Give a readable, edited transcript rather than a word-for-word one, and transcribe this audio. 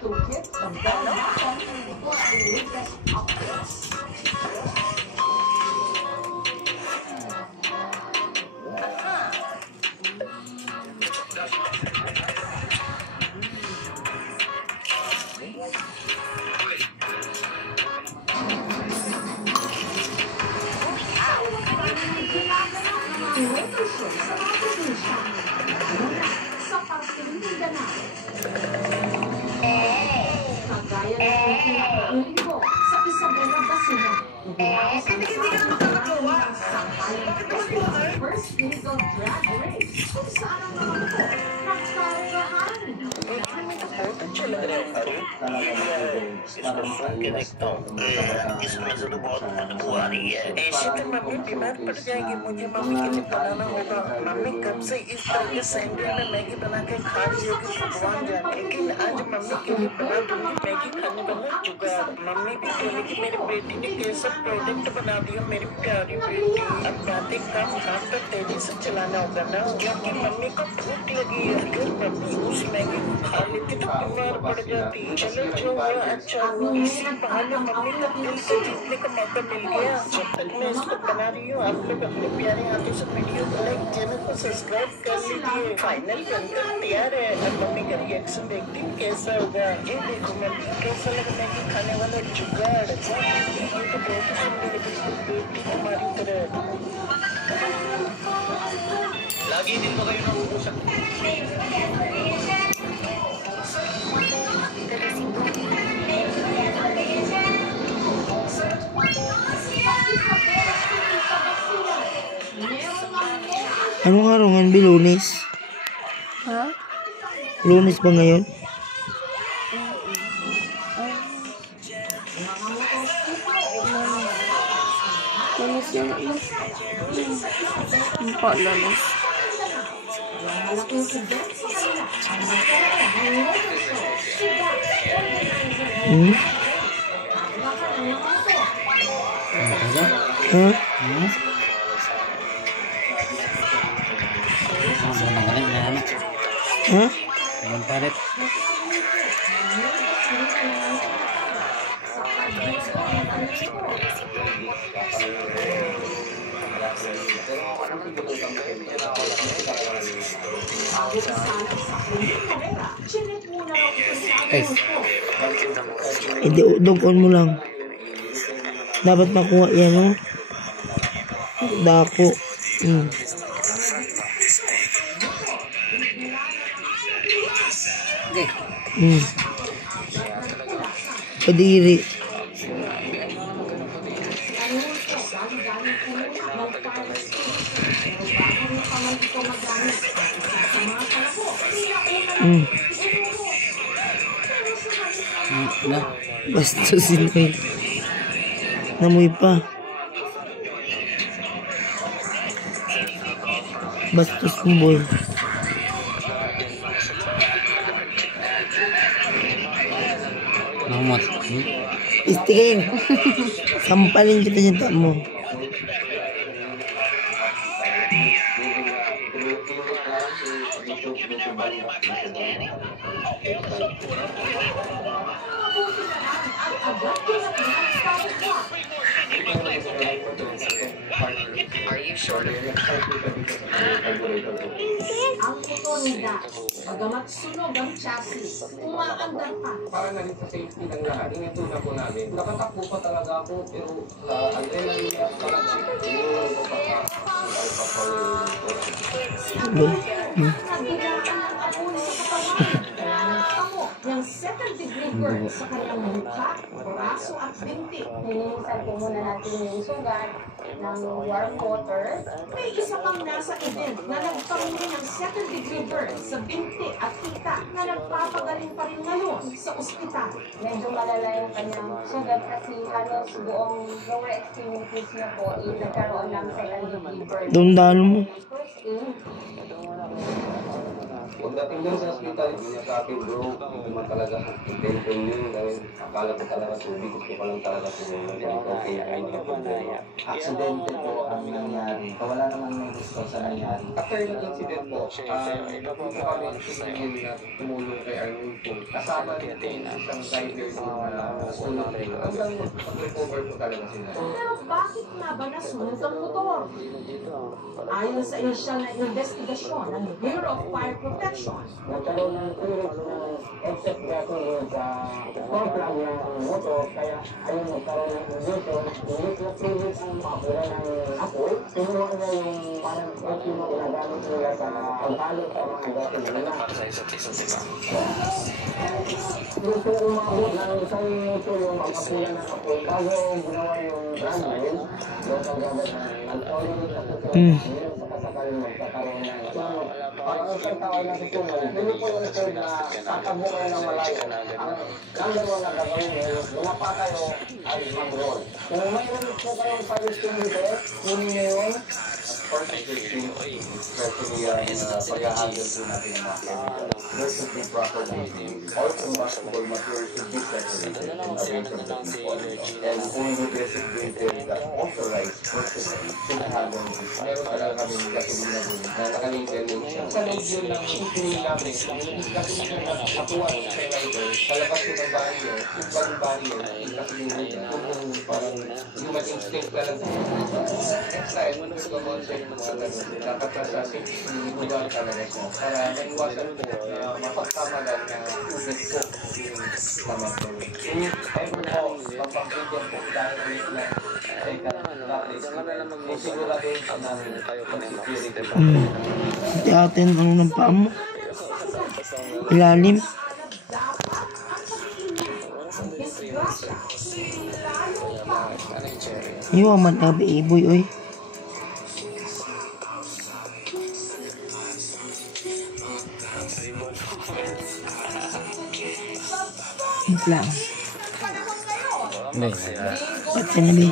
toolkit of Bell for our latest updates. Relationship sa mga probinsya. Muna sa Partido Mindanao. Kagaya ng pinakauligo sa Isabela Basuna. First illegal drag race kung saan ang mga ito nagkaragahan. इसमें से तो बहुत बदबू आ रही है। ऐसे तो मम्मी बीमार पड़ जाएगी, मुझे मम्मी के लिए बनाना होगा। मम्मी कब से इस तरह के सैंडल में मैगी बना के खा रही होगी भगवान जाने। लेकिन आज मम्मी के लिए बना दूंगी मैगी खाने वाला जुगाड़। मम्मी भी बोलेगी मेरी बेटी ने कैसा प्रोजेक्ट बना दिया मेरी प्यारी बेटी। अब बातें कम हाथ पर तेजी से चलाना होगा ना, क्योंकि मम्मी को भूख लगी है। अगर मम्मी उस मैगी को खा लेती तो बीमार पड़ जाती। चलो जो हुआ अच्छा हुआ, इसी बहाने मम्मी का दिल से जीतने का मौका मिल गया। जब तक मैं इसको बना रही हूँ आप लोग अपने प्यारे हाथों से वीडियो को लाइक, चैनल को सब्सक्राइब कर लीजिए। फाइनल बनकर तैयार है। अब मम्मी का रिएक्शन देखती हूँ कैसा होगा। ये देखो मम्मी कैसा लगा मैगी खाने वाला जुगाड़। ये तो बहुत ही सुंदर है, बिल्कुल बेटी हमारी तरह। लगी दिन को कहीं ना उठो Anong araw ngayon, Lunes? Ha? Lunes ba ngayon? Lunes yun. Pa, Lunes. Hindi, dogon mo lang. Dapat makuha yan, no? Dako. Kadiri. Basta sinay. Namoy pa. Basta sumboy. Nomot. Istigayin. Sampalin kita cinta mo. Are you sure? Ang otoridad, bagamat sunog ang chassis, umaandar pa. Para na rin sa safety ng lahat, ingatuna po namin. Nakatakbo pa talaga ako, pero adrenaline at talaga. Iniwan ko pa ng second degree burn sa kanyang mukha, braso at binti. Nilinisan po muna natin yung sugat ng warm water. May isa pang nasa event na nagpamili ng second degree burn sa binti at hita na nagpapagaling pa rin ngayon sa ospital. Medyo malala yung kanyang sugat kasi halos buong lower extremities niya po nagkaroon ng second degree burn. Dundalo mo. Pagdating doon sa hospital, hindi niya sa akin, bro, hindi naman talaga intention yun. Dahil akala ko talaga tubig, gusto ko lang talaga tumulong. Okay, ay hindi ko Aksidente po ang nangyari. Wala naman may gusto sa nangyari. after ng incident po, dito kami tingin na tumulong kay Arnold po. Kasama rin po isang driver po na tulong rin. Hanggang mag-recover po talaga sila. Pero bakit nga ba nasunog ang motor? Ayon sa inisyal na investigasyon ng Bureau of Fire Protection, nagkaroon ng clearance ng excess gasoline sa pump-plug ng motor, kaya ayun nagkaroon ng ignition, inis na previous ang makapura ng apoy, kinuha na yung parang ultimo ginagamit nila sa pagpalo sa mga gasolina. Gusto umabot ng isang minuto yung makapura ng apoy bago ginawa yung brand new, doon sa gabat na nag-tolerate sa susunod, yun sa kasakaling magkakaroon ng sunog. Parang isang tawag na susunod, hindi po yung third na tatabo kayo ng malayo. Ang number one na gagawin nyo, lumapa kayo ay mag-roll. Kung mayroon po kayong fire extinguisher, kunin nyo yun. Especially pag-handle po natin ang mga chemicals. There should be proper cleaning. All combustible materials should be separated and away from the people. And only designated that authorized personnel should handle this. Meron talaga kami gasolina po na nakalinggaling siya. Sa loob yun ng cleaning namin, yung gasolina na nakuha sa rider, palabas yun ng barrier, yung barrier, yung gasolina niya, yung parang human instinct na lang. Next time, next dapat nasa 60 lugar talaga siya para maiwasan po na mapagkamalan na tubig po yung namatay. Ayun po, pagbigyan po dahil ulit na ay kung siguraduhin po namin security po. Hati-hatin ano ng paa mo. Ilalim. Yung amat na iboy, oy. Wait lang. panahon ngayon, Ba't ka na, be?